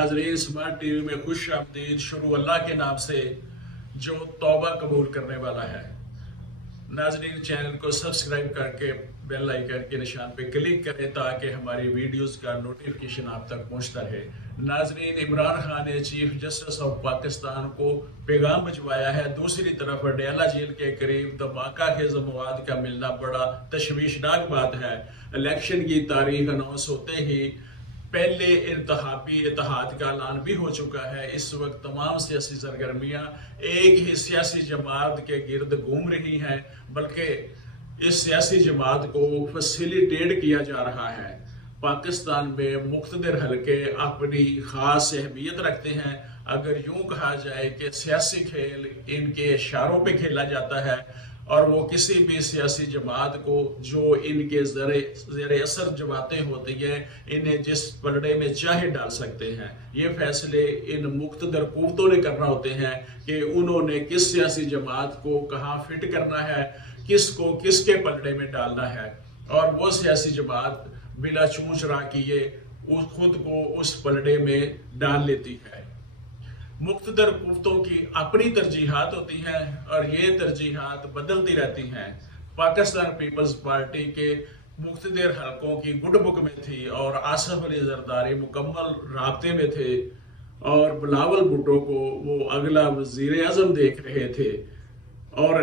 नाजरीन, smart TV में खुश आमदीद। शुरू अल्लाह के नाम से जो तौबा कबूल करने वाला है। नाजरीन, चैनल को सब्सक्राइब करके बेल आइकन के निशान पे क्लिक करें ताकि हमारी वीडियोस का नोटिफिकेशन आप तक पहुंचता रहे। नाजरीन, इमरान खान ने चीफ जस्टिस ऑफ पाकिस्तान को पैगाम भिजवाया है। दूसरी तरफ अडयाला जेल के करीब धमाका खेज मवाद का मिलना बड़ा तशवीशनाक बात है। इलेक्शन की तारीख अनाउंस होते ही पहले इर्तहाबी इत्तेहाद का ऐलान भी हो चुका है। इस वक्त तमाम सियासी सरगर्मियां एक ही सियासी जमात के गिर्द घूम रही हैं, बल्कि इस सियासी जमात को फैसिलिटेट किया जा रहा है। पाकिस्तान में मुख्तलिफ हलके अपनी खास अहमियत रखते हैं। अगर यूं कहा जाए कि सियासी खेल इनके इशारों पे खेला जाता है और वो किसी भी सियासी जमात को जो इनके ज़ेरे असर जमातें होती हैं इन्हें जिस पलड़े में चाहे डाल सकते हैं। ये फैसले इन मुख्तदर कुव्वतों ने करना होते हैं कि उन्होंने किस सियासी जमात को कहाँ फिट करना है, किसको किसके पलड़े में डालना है, और वो सियासी जमात बिला चूं चरा किए खुद को उस पलड़े में डाल लेती है। मुख्तदर कुव्वतों की अपनी तरजीहात होती हैं और ये तरजीहात बदलती रहती हैं। पाकिस्तान पीपल्स पार्टी के मुख्तदर हलकों की गुड बुक में थी और आसिफ अली जरदारी मुकम्मल राब्ते में थे और बिलावल भुट्टो को वो अगला वजीर आजम देख रहे थे। और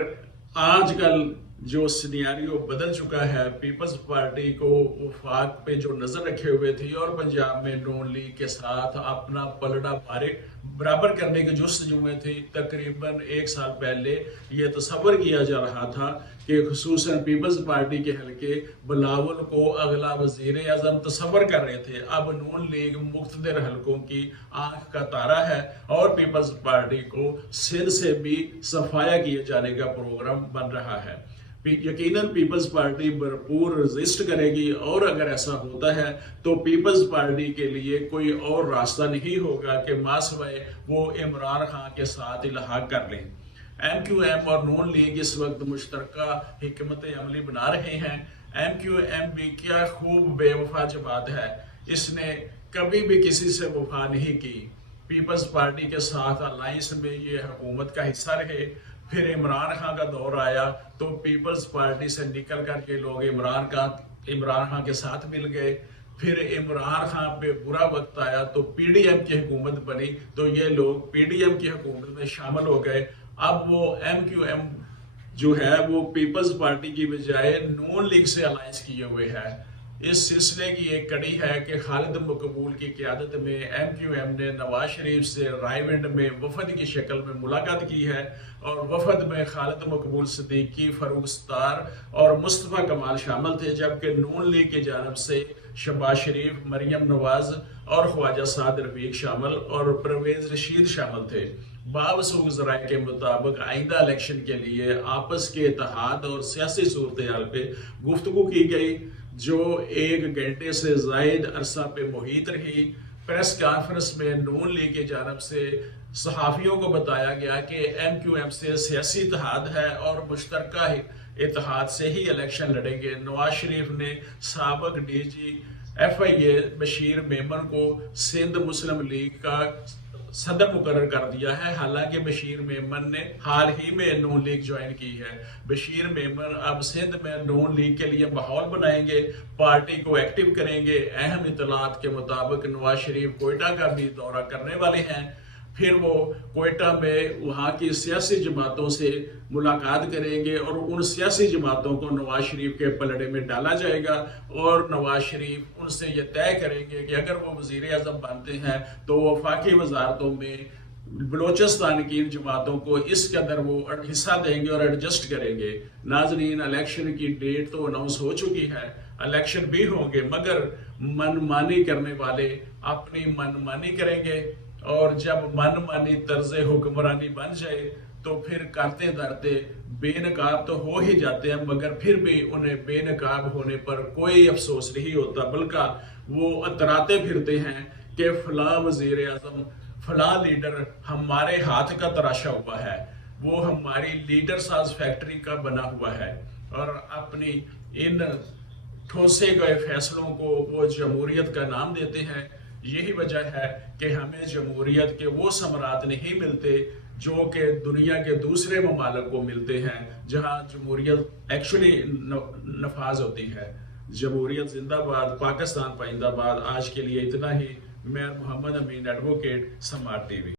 आजकल जो सिनेरियो बदल चुका है, पीपल्स पार्टी को वफाक पे जो नजर रखे हुए थी और पंजाब में नून लीग के साथ अपना पलड़ा बराबर करने की जस्तजू में थी। तकरीबन एक साल पहले ये तस्वर किया जा रहा था कि खुसूसन पीपल्स पार्टी के हलके बिलावल को अगला वजीर आजम तस्वर कर रहे थे। अब नून लीग मुख्तलिफ हलकों की आंख का तारा है और पीपल्स पार्टी को सिर से भी सफाया किए जाने का प्रोग्राम बन रहा है। यकीनन पीपल्स पार्टी भरपूर रजिस्ट करेगी और अगर ऐसा होता है तो पीपल्स पार्टी के लिए कोई और रास्ता नहीं होगा कि मासवाए वो इमरान खान के साथ इल्हाक कर लें। MQM और नून लीग इस वक्त मुश्तरका हिकमत अमली बना रहे हैं। MQM भी क्या खूब बेवफा जमात है, इसने कभी भी किसी से वफा नहीं की। पीपल्स पार्टी के साथ अलायंस में ये हुकूमत का हिस्सा रहे, फिर इमरान खान का दौर आया तो पीपल्स पार्टी से निकल कर के लोग इमरान खान के साथ मिल गए। फिर इमरान खान पे बुरा वक्त आया तो PDM की हुकूमत बनी तो ये लोग PDM की हुकूमत में शामिल हो गए। अब वो MQM जो है वो पीपल्स पार्टी की बजाय नून लीग से अलायंस किए हुए है। इस सिलसिले की एक कड़ी है कि खालिद मकबूल की क़यादत में MQM ने नवाज शरीफ से रायविंड में वफद की शक्ल में मुलाकात की है और वफद में खालिद मकबूल सिद्दीकी, फरूक सत्तार और मुस्तफ़ा कमाल शामिल थे, जबकि नून लीग की जानब से शहबाज शरीफ, मरियम नवाज और ख्वाजा साद रफीक शामिल और परवेज रशीद शामिल थे। बावसूख ज़राए के मुताबिक आइंदा इलेक्शन के लिए आपस के इत्तेहाद और सियासी सूरत हाल पे गुफ्तगू की गई, जो 1 घंटे से ज़ायद अरसा पे मुहित रही। प्रेस कॉन्फ्रेंस में नून लीग की जानब से सहाफ़ियों को बताया गया कि MQM से सियासी इत्तेहाद है और मुश्तरका इत्तेहाद से ही इलेक्शन लड़ेंगे। नवाज शरीफ ने साबिक DG FIA बशीर मेमन को सिंध मुस्लिम लीग का सदर मुकर्रर कर दिया है। हालांकि बशीर मेमन ने हाल ही में नून लीग ज्वाइन की है। बशीर मेमन अब सिंध में नून लीग के लिए माहौल बनाएंगे, पार्टी को एक्टिव करेंगे। अहम इतलात के मुताबिक नवाज शरीफ कोयटा का भी दौरा करने वाले हैं। फिर वो कोयटा में वहाँ की सियासी जमातों से मुलाकात करेंगे और उन सियासी जमातों को नवाज शरीफ के पलड़े में डाला जाएगा और नवाज शरीफ उनसे ये तय करेंगे कि अगर वो वजीर आजम बनते हैं तो वफाकी वजारतों में बलोचिस्तान की इन जमातों को इस कदर वो हिस्सा देंगे और एडजस्ट करेंगे। नाजरीन, इलेक्शन की डेट तो अनाउंस हो चुकी है, इलेक्शन भी होंगे, मगर मनमानी करने वाले अपनी मनमानी करेंगे और जब मनमानी तर्ज हुक्मरानी बन जाए तो फिर करते धरते बेनकाब तो हो ही जाते हैं, मगर फिर भी उन्हें बेनकाब होने पर कोई अफसोस नहीं होता, बल्कि वो अतराते फिरते हैं कि फलां वजीर आजम, फलां लीडर हमारे हाथ का तराशा हुआ है, वो हमारी लीडर साज फैक्ट्री का बना हुआ है। और अपनी इन ठोसे गए फैसलों को वो जमहूरियत का नाम देते हैं। یہی وجہ ہے کہ ہمیں جمہوریت کے وہ ثمرات نہیں ملتے جو کہ دنیا کے دوسرے ممالک کو ملتے ہیں جہاں جمہوریت ایکچولی نفاذ ہوتی ہے۔ جمہوریت زندہ باد، پاکستان پائندہ باد۔ آج کے لیے اتنا ہی۔ میں محمد امین، ایڈوکیٹ، سماعت ٹی وی۔